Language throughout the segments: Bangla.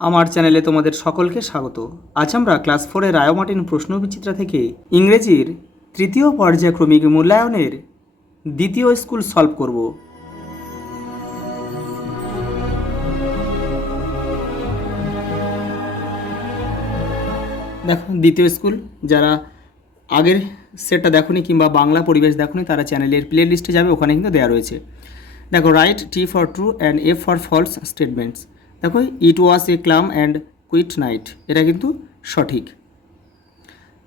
আমার চ্যানেলে তোমাদের সকলকে স্বাগত। আজ আমরা ক্লাস 4-এর রায়োমার্টিন প্রশ্নবিচিত্রা থেকে ইংরেজির তৃতীয় পর্যায়ক্রমিক মূল্যায়নের দ্বিতীয় স্কুল সলভ করব। দেখো, দ্বিতীয় স্কুল যারা আগের সেটটা দেখোনি কিংবা বাংলা পরিবেশ দেখোনি তারা চ্যানেলের প্লে লিস্টে যাবে, ওখানে কিন্তু দেওয়া রয়েছে। দেখো, write T for true and F for false statements. দেখো, it was a calm and quiet night, এটা কিন্তু সঠিক।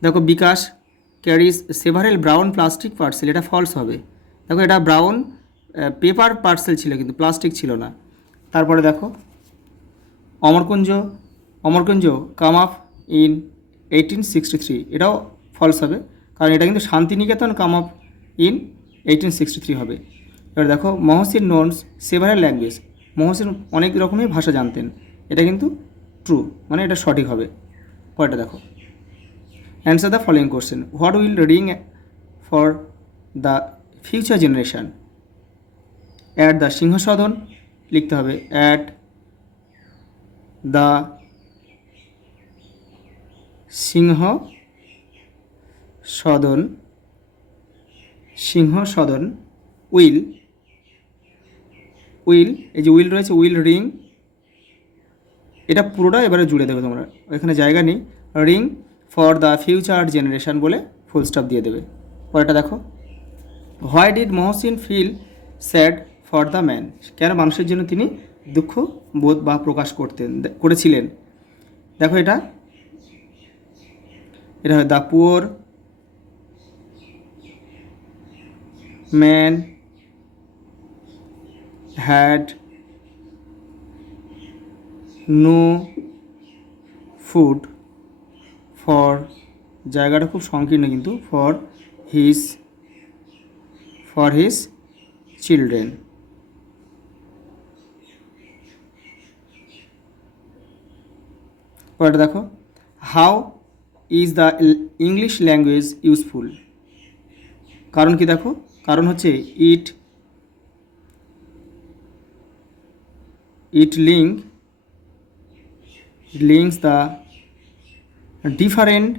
দেখো, Bikash carries several brown plastic parcel, এটা ফলস হবে। দেখো, এটা ব্রাউন পেপার পার্সেল ছিল কিন্তু প্লাস্টিক ছিল না। তারপরে দেখো, অমরকুঞ্জ অমরকুঞ্জ কাম আপ ইন 1863, এটাও ফলস হবে, কারণ এটা কিন্তু শান্তিনিকেতন কাম আপ ইন 1863 হবে। এবার দেখো, Mohsin knowns several language, Mohsin অনেক রকমের ভাষা জানতেন, এটা কিন্তু ট্রু, মানে এটা সঠিক হবে। পরেরটা দেখো, answer the following question, what will ring for the future generation. At the Singhasadan লিখতে হবে, অ্যাট দ্য সিংহসদন উইল, এই যে উইল রয়েছে, উইল রিং, এটা পুরোটা এবারে জুড়ে দেবে তোমরা, এখানে জায়গা নেই। Ring for the future generation বলে ফুল স্টপ দিয়ে দেবে। পরেরটা দেখো, why did Mohsin feel sad for the man, কেন মানুষের জন্য তিনি দুঃখ বোধ বা প্রকাশ করেছিলেন। দেখো, এটা হয় the poor man had no food for, জায়গাটা খুব সংকীর্ণ কিন্তু, ফর হিজ চিলড্রেন। পরেরটা দেখো, how is the English language useful, কারণ কি দেখো, কারণ হচ্ছে it links the different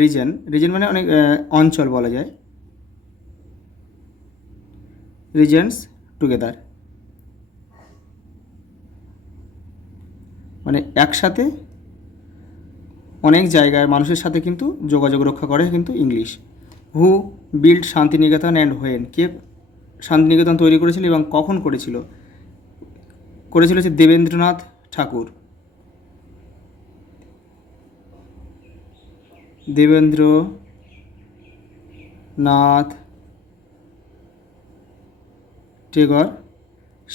reason মানে অনেক অঞ্চল বলা যায়, রিজনস টুগেদার, মানে একসাথে অনেক জায়গায় মানুষের সাথে কিন্তু যোগাযোগ রক্ষা করে কিন্তু English. Who build Shantiniketan and when, কে শান্তিনিকেতন তৈরি করেছিল এবং কখন করেছিল হচ্ছে দেবেন্দ্রনাথ ঠাকুর। দেবেন্দ্রনাথ টেগর,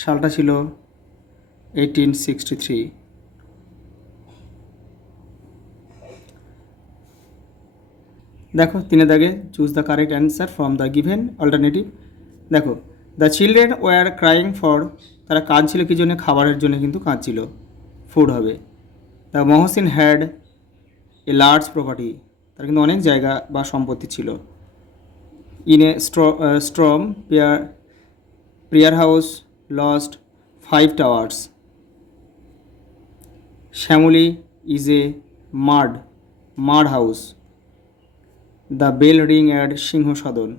সালটা ছিল 1863। দেখো, 3 দাগে choose the correct answer from the given alternative. দেখো, the children were crying for, তারা কাঁদছিল কি জন্য, খাবারের জন্য কিন্তু কাঁদছিল, ফুড হবে। The Mohsin had a large property, তার কিন্তু অনেক জায়গা বা সম্পত্তি ছিল। In a storm prayer house lost 5 towers. Shyamali is a mud house. The bell ring at Singhasadan.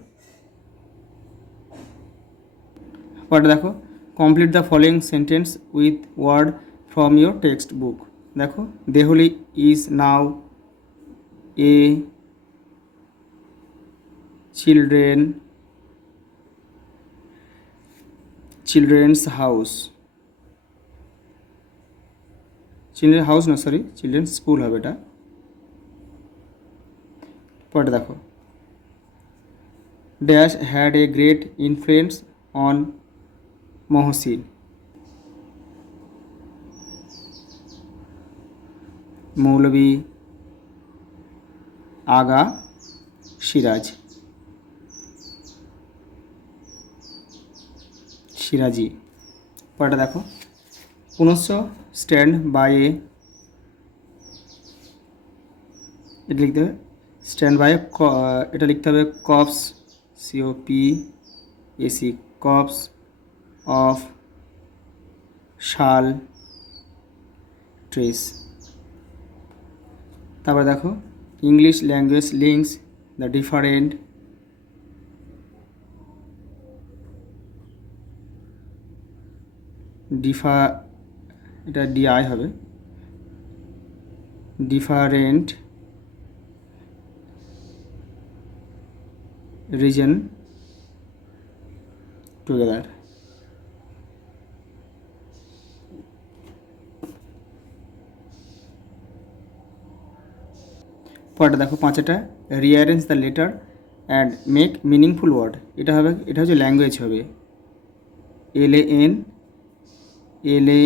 পরে দেখো, complete the following sentence with word from your text book. দেখো, Dehali is now a children's house, children's school হবে এটা। পরে দেখো, dash had a great influence on Mohsin. Moulvi Aga সিরাজি। পরেটা দেখো, পুনশ্চ স্ট্যান্ড বাই এ, এটা লিখতে হবে স্ট্যান্ড বাই, এটা লিখতে হবে copse COP S E copse of small trees. তারপরে দেখো English language links the different এটা ডিআই হবে, ডিফারেন্ট রিজন টুগেদার। পরেরটা দেখো পাঁচটা, rearrange the letter and make meaningful word. এটা হবে, এটা হচ্ছে ল্যাঙ্গুয়েজ হবে, LANGUAGE,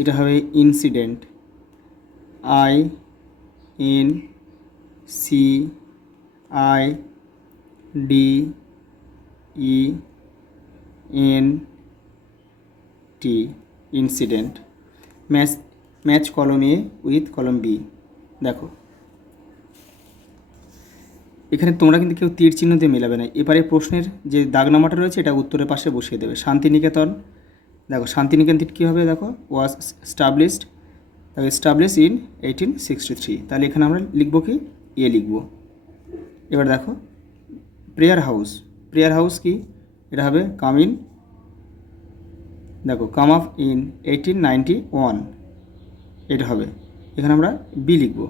এটা হবে ইনসিডেন্ট, INCIDENT, ইনসিডেন্ট। ম্যাচ কলম এ উইথ কলম বি। দেখো এখানে তোমরা কিন্তু কেউ তীর চিহ্ন দিয়ে মেলাবে না, এবারে প্রশ্নের যে দাগনামাটা রয়েছে এটা উত্তরের পাশে বসিয়ে দেবে। শান্তিনিকেতন, দেখো শান্তিনিকেতন কী হবে, দেখো ওয়াজ স্টাবলিশড ইন 1863, তাহলে এখানে আমরা লিখবো কি, এ লিখবো। এবার দেখো প্রেয়ার হাউস কি, এটা হবে কাম আপ ইন 1891, এটা হবে, এখানে আমরা বি লিখব।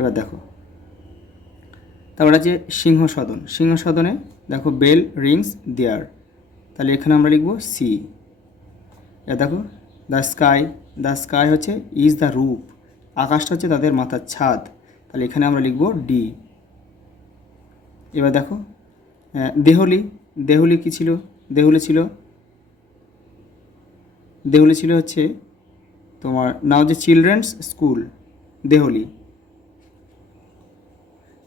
এবার দেখো তারপর আছে সিংহসদনে দেখো বেল রিংস দেয়ার, তাহলে এখানে আমরা লিখব সি। এবার দেখো দ্য স্কাই হচ্ছে ইজ দ্য রুফ, আকাশটা হচ্ছে তাদের মাথার ছাদ, তাহলে এখানে আমরা লিখব ডি। এবার দেখো দেহলি কী ছিল, দেহলি ছিল হচ্ছে তোমার নাও যে চিলড্রেন্স স্কুল দেহলি,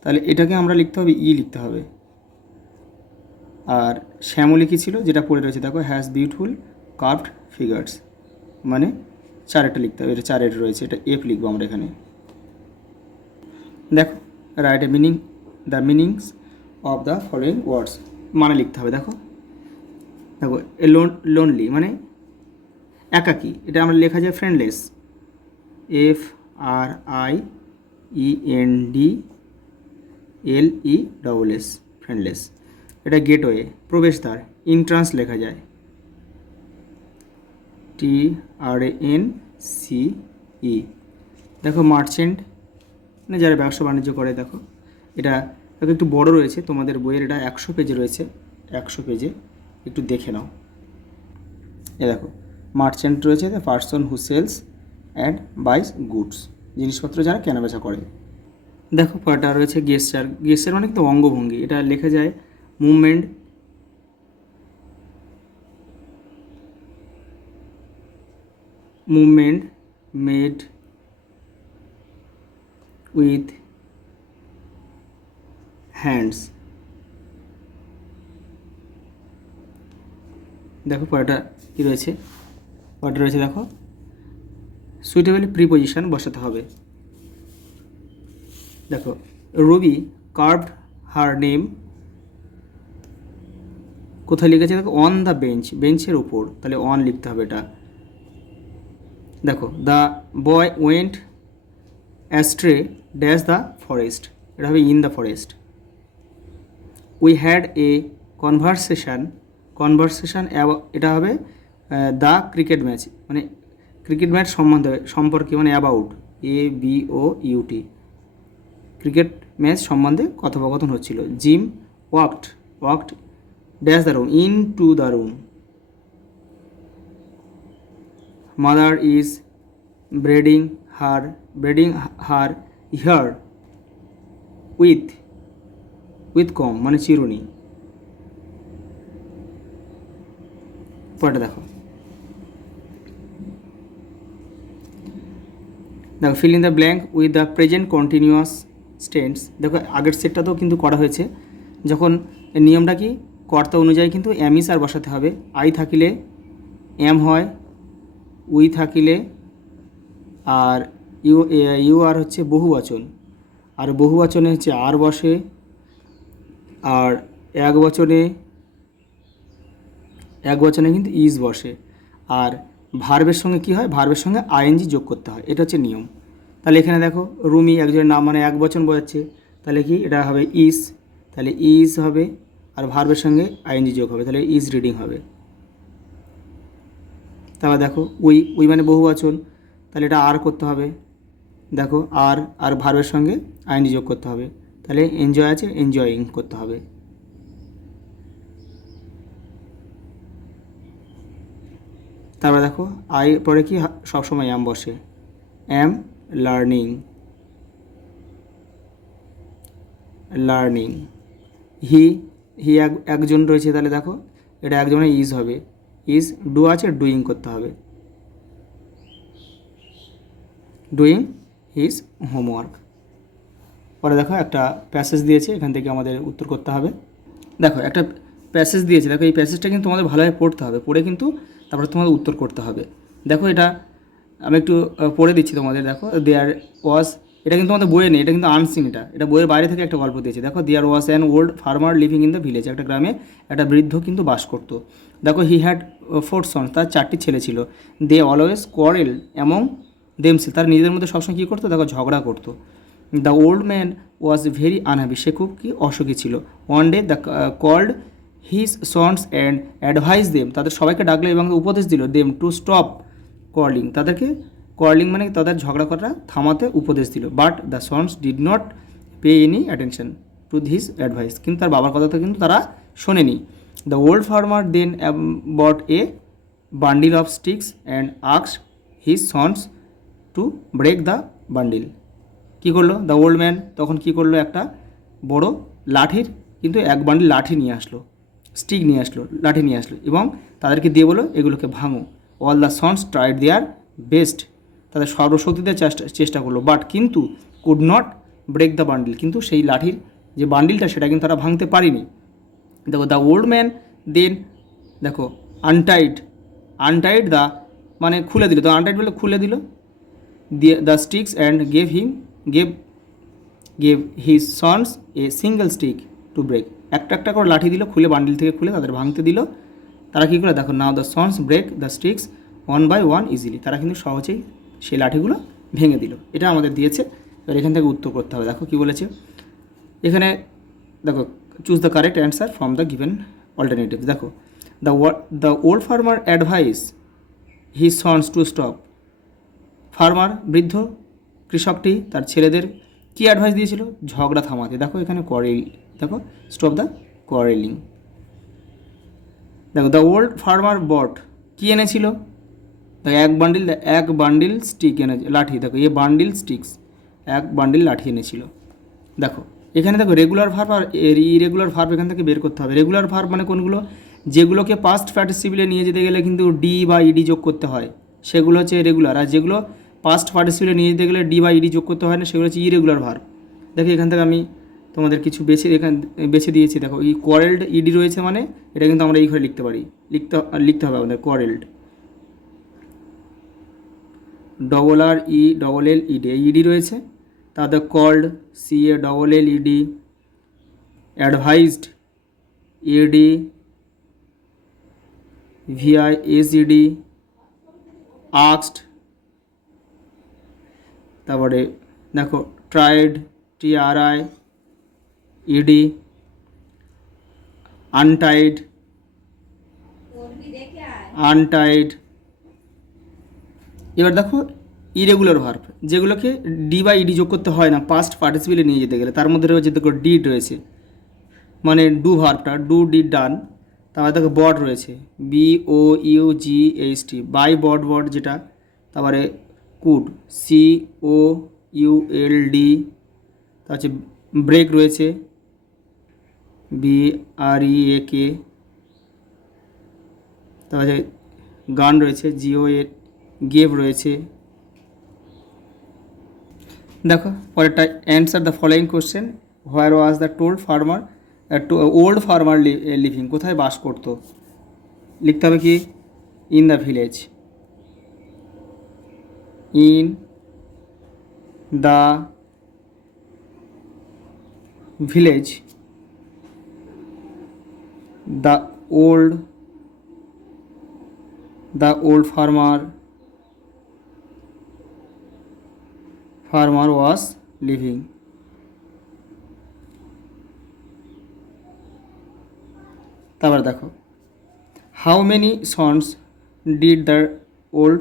তাহলে এটাকে আমরা লিখতে হবে ই লিখতে হবে। আর শ্যামলী কী ছিল, যেটা পড়ে রয়েছে দেখো হ্যাজ বিউটিফুল কার্ভড ফিগার্স, মানে চারেরটা লিখতে হবে, এটা চারের রয়েছে, এটা এফ লিখবো আমরা এখানে। দেখো write the meanings of the following words, মানে লিখতে হবে। দেখো লোনলি মানে একাকী, এটা আমরা লেখা যায় ফ্রেন্ডলেস, FRIENDLESS, ফ্রেন্ডলেস। এটা গেটওয়ে প্রবেশদ্বার, এন্ট্রান্স লেখা যায়, TRANCE। দেখো মার্চেন্ট মানে যারা ব্যবসা বাণিজ্য করে, দেখো এটা একটু বড় রয়েছে তোমাদের বইয়ের, এটা 100 পেজে রয়েছে, 100 পেজে একটু দেখে নাও। দেখো মার্চেন্ট রয়েছে, the person who sells and buys goods, জিনিসপত্র যারা কেনাবেচা করে। দেখো পরটা রয়েছে গেস্টার মানে কিন্তু অঙ্গভঙ্গি, এটা লেখা যায় মুভমেন্ট মেড উইথ হ্যান্ডস। দেখো পরটা কী রয়েছে, দেখো সুইটেবল প্রিপোজিশন বসাতে হবে। দেখো রবি কার্ভড হার নেম, কোথায় লিখেছে দেখো অন দ্য বেঞ্চের ওপর, তাহলে অন লিখতে হবে এটা। দেখো the boy went astray dash the forest, এটা হবে in the forest. We had a conversation, এটা হবে দ্য ক্রিকেট ম্যাচ, মানে ক্রিকেট ম্যাচ সম্পর্কে মানে অ্যাবাউট, ABOUT, ক্রিকেট ম্যাচ সম্বন্ধে কথোপকথন হচ্ছিল। Jim walked dash the room, into the room. Mother is braiding her hair with comb মানে চিরুনি। পরেটা দেখো fill in the blank with the present continuous tense. দেখো আগের সেটটাতেও কিন্তু করা হয়েছে, যখন নিয়মটা কি কর্তা অনুযায়ী কিন্তু এমিস আর বসাতে হবে, আই থাকিলে এম হয়, উই থাকিলে আর ইউ আর হচ্ছে বহুবচন, আর বহুবচনে হচ্ছে আর বসে, আর এক বচনে কিন্তু ইজ বসে। আর ভার্বের সঙ্গে কি হয়, ভার্বের সঙ্গে আইএনজি যোগ করতে হয়, এটা হচ্ছে নিয়ম। তাহলে এখানে দেখো রুমি একজনের নাম, মানে এক বচন বোঝাচ্ছে, তাহলে কি এটা হবে ইজ, তাহলে ইজ হবে, আর ভার্বের সঙ্গে আইএনজি যোগ হবে, তাহলে ইজ রিডিং হবে। তারপর দেখো উই মানে বহুবচন, তাহলে এটা আর করতে হবে, দেখো আর ভার্বের সঙ্গে আইএনজি যোগ করতে হবে, তাহলে এনজয় আছে এনজয়িং করতে হবে। তারপরে দেখো আই পরে কি সবসময় অ্যাম বসে, অ্যাম লার্নিং, হি একজন রয়েছে, তাহলে দেখো এটা একজনের ইজ হবে, ইজ ডু আছে ডুইং করতে হবে, ডুইং হিজ হোমওয়ার্ক। পরে দেখো একটা প্যাসেজ দিয়েছে, এখান থেকে আমাদের উত্তর করতে হবে। দেখো একটা প্যাসেজ দিয়েছে, দেখো এই প্যাসেজটা কিন্তু তোমাদের ভালোভাবে পড়তে হবে, পড়ে কিন্তু তারপরে তোমাদের উত্তর করতে হবে। দেখো এটা আমি একটু পড়ে দিচ্ছি তোমাদের। দেখো দেয়ার ওয়াজ, এটা কিন্তু আমাদের বইয়ে নেই, এটা কিন্তু আনসিন, এটা বইয়ের বাইরে থেকে একটা গল্প দিয়েছে। দেখো there was an old farmer living in the village, একটা গ্রামে একটা বৃদ্ধ কিন্তু বাস করতো। দেখো হি হ্যাড 4 সন্স, তার 4টি ছেলে ছিল। They always quarrel among themself, তার নিজেদের মধ্যে সবসময় কী করতো, দেখো ঝগড়া করতো। The old man was very unhappy, সে খুব কি অসুখী ছিল। One day the called his sons and advise them, তাদের সবাইকে ডাকলো এবং উপদেশ দিল, দেম টু স্টপ কোয়ার্লিং, তাদেরকে কোয়ার্লিং মানে তাদের ঝগড়া করা থামাতে উপদেশ দিল। But the sons did not pay any attention to his advice, কিন্তু তার বাবার কথা তো কিন্তু তারা শোনেনি। The old farmer then bought a bundle of sticks and asked his sons to break the bundle. কী করলো দ্য ওল্ড ম্যান, তখন কী করলো, একটা বড় লাঠির কিন্তু এক বান্ডিল লাঠি নিয়ে আসলো, স্টিক নিয়ে আসলো, লাঠি নিয়ে আসলো, এবং তাদেরকে দিয়ে বলো এগুলোকে ভাঙো। All the sons tried their best, তাদের সর্বশক্তিতে চেষ্টা করলো, বাট কিন্তু could not break the bundle, কিন্তু সেই লাঠির যে বান্ডিলটা সেটা কিন্তু তারা ভাঙতে পারেনি। দেখো দ্য ওল্ড ম্যান দেন, দেখো আনটাইড দ্য মানে খুলে দিল, তো আনটাইড বলে খুলে দিল the sticks and gave his sons a single stick to break, একটা করে লাঠি দিল, খুলে বান্ডিল থেকে খুলে তাদের ভাঙতে দিল। তারা কী করে, দেখো now the sons break the sticks 1 by 1 easily, তারা কিন্তু সহজেই সেই লাঠিগুলো ভেঙে দিল। এটা আমাদের দিয়েছে, এবার এখান থেকে উত্তর করতে হবে। দেখো কী বলেছে এখানে, দেখো choose the correct answer from the given alternative. দেখো the old farmer advise his sons to stop, farmer বৃদ্ধ কৃষকটি তার ছেলেদের কী অ্যাডভাইস দিয়েছিল, ঝগড়া থামাতে। দেখো এখানে দেখো স্টপ দ্য কোয়ারেলিং। দেখো দ্য ওল্ড ফার্মার বট, কী এনেছিল, দেখো এক বান্ডিল স্টিক লাঠি, দেখো এ বান্ডিল স্টিক্স, এক বান্ডিল লাঠি এনেছিল। দেখো এখানে দেখো রেগুলার ভার্ব আর ইরেগুলার ভার্ব এখান থেকে বের করতে হবে। রেগুলার ভার্ব মানে কোনগুলো, যেগুলোকে পাস্ট পার্টিসিপলে নিয়ে যেতে গেলে কিন্তু ডি বা ইডি যোগ করতে হয়, সেগুলো হচ্ছে রেগুলার। আর যেগুলো পাস্ট পার্টিসিপলে নিয়ে যেতে গেলে ডি বা ইডি যোগ করতে হয় না, সেগুলো হচ্ছে ইরেগুলার ভার্ব। দেখো এখান থেকে আমি তোমাদের কিছু বেছে দিয়েছি। দেখো এই কোয়ারেলড ইডি রয়েছে, মানে এটা কিন্তু আমরা এই ঘরে লিখতে পারি, লিখতে হবে আমাদের quarrelled, double R E double L E D, এই ইডি রয়েছে। তাদের called CALLED, advised ADVISED, asked, তারপরে দেখো ট্রাইড TRIED, আনটাইড। এবার দেখো ইরেগুলার ভার্ব, যেগুলোকে ডি বা ইডি যোগ করতে হয় না পাস্ট পার্টিসিপেলে নিয়ে যেতে গেলে, তার মধ্যে রয়েছে দেখো ডিড রয়েছে, মানে ডু ভার্বটা, ডু ডিড ডান। তারপরে দেখো বড রয়েছে, BOUGHT, বাই বড যেটা। তারপরে কুড COULD, তার হচ্ছে ব্রেক রয়েছে, BREAK। তারপরে গান রয়েছে, গেভ রয়েছে। দেখো পরেরটা, answer the following question, where was the old farmer living, কোথায় বাস করতো, লিখতে হবে কি in the village, in the village, the old farmer was living. তারপর দেখো, how many sons did the old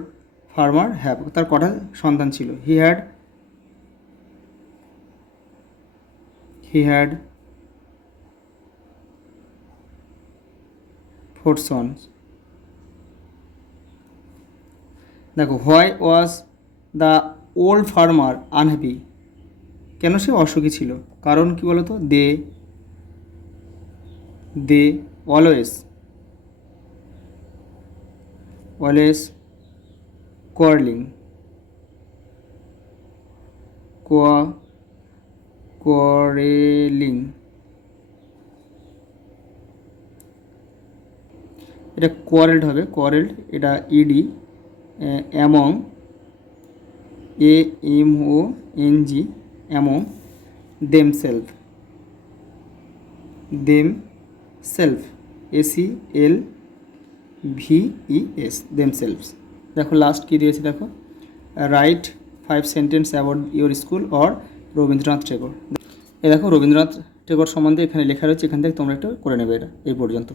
farmer have, তার কটা সন্তান ছিল? He had 4 sons. দেখো, why was the old farmer unhappy, কেন সে অসুখী ছিল? কারণ কি বলতো? দে অলওয়েজ কোয়ারলিং, এটা কোয়ারেল্ড হবে, কোয়ারেল্ড, এটা ED, among, AMONG, among, themself, ACLVES, themselves. দেখো লাস্ট কী দিয়েছে, দেখো, right 5 sentence about your school or Rabindranath Tagore. এ দেখো রবীন্দ্রনাথ টেগোর সম্বন্ধে এখানে লেখা রয়েছে, এখান থেকে তোমরা একটু করে নেবে এটা এই পর্যন্ত।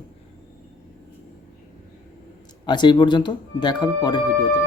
আচ্ছা, এই পর্যন্ত, দেখা হবে পরের ভিডিওতে।